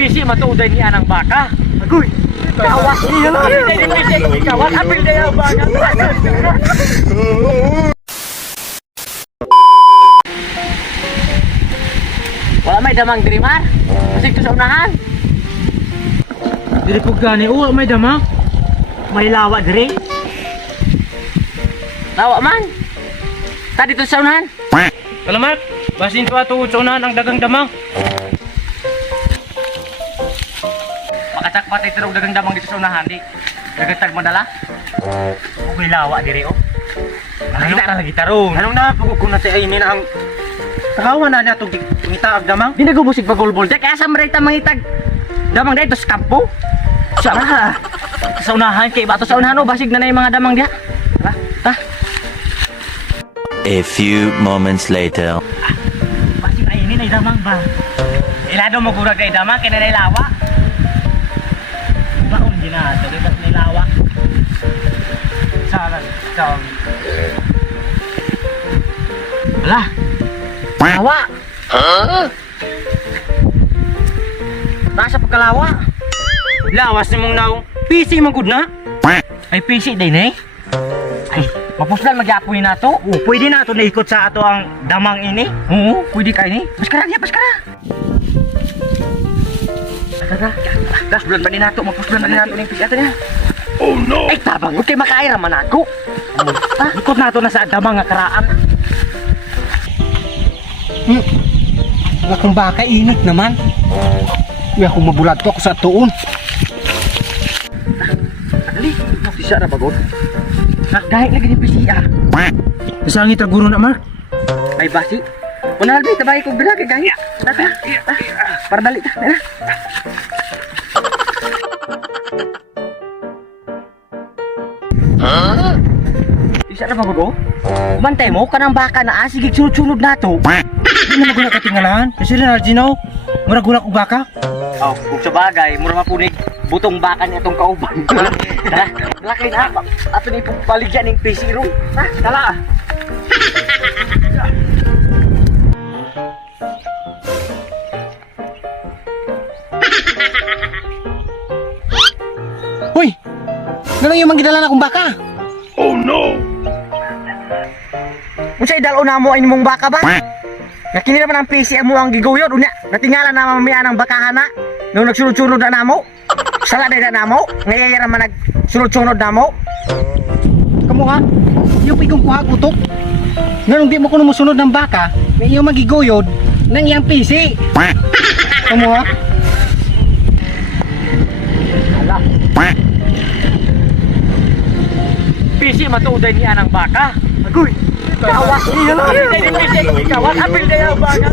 PC matuday niya ng baka. Agoy. Kawas niya lang. Hindi PC kawas apil niya ang baka. Wala may damang Drimar. Kasi ito sa unahan. Diri po gani, may damang. May lawa diri. Lawa man. Tadi dito sa unahan. Salamat. Basin pa tuod sa unahan ang dagang damang. Makachakpat ito ng dagang damang dito sa unahan. Di. Dagatag madala. May lawa diri oh. Nakita na lagi tarong. Anong napagkukun natin ay ini na ang kahawa na niya itong ngitaag damang? Di nagubusig pagulbol. Kaya sa marita mangitag damang dito sa kampo. Sana. Sa unahan kay bato sa unahan oh. Basig na na yung mga damang diya. Tara. Ta. A few moments later. Basig na ini na damang ba? Ilado mo kurag kay damang kaya na lawa. Baon din na. Tagagat na lawa. Sana. Wala. Lawa. Nasa pagkalawa. Lawas ni mong naong PC magud na. Ay PC din eh. Ay, mapuslan magyapoy na to. Pwede na ito naikot sa ato ang damang ini. Oo, pwede ka ini. Paskara niya, paskara. Tara. Das bulan pa ni nato, mapuslan pa ni nato ning PC ato niya. Oh no! Ay tabang, okay makaira man ako. Ikot na ito na sa damang nga karaan. Nga kung baka init naman. Uy, ako mabulat to ako sa tuon. Dali, di siya na bagod. Dahil lagi ni PC ah. Isang itaguro na, Mark. Ay basi. Una halbi tabay ko bilagi gaya. Tara. Para dali ta. Tara. Di siya na bagod oh. Bantay mo kanang baka na sige sunod-sunod na to. Hindi na magula katingalahan. Kasi rin, Argino, murag-gula ko baka. Oh, kung sa bagay, mura mapunig butong baka niya itong kauban. Ha? Laki na. Ato ni paligyan ng PC room. Ha? Tala. Uy! Ganun yung manggidala na akong baka. Oh no! Kung sa'y dalo na mo ay mong baka ba? Nakini naman ang PC mo ang giguyod. Unya, natingala na mamaya ng bakahan na. Nung nagsunod-sunod na namo. Sala na namo. Ngayaya naman nagsunod-sunod namo. Kamu ha? Yung pigong kuha utok. Ganun di mo ko numusunod ng baka, may iyong magiguyod ng iyang PC. Kamu ha? Ala. PC matuday niya ng baka. Agoy. Kawas niya lang. Hindi PC kawas apil niya ang baka.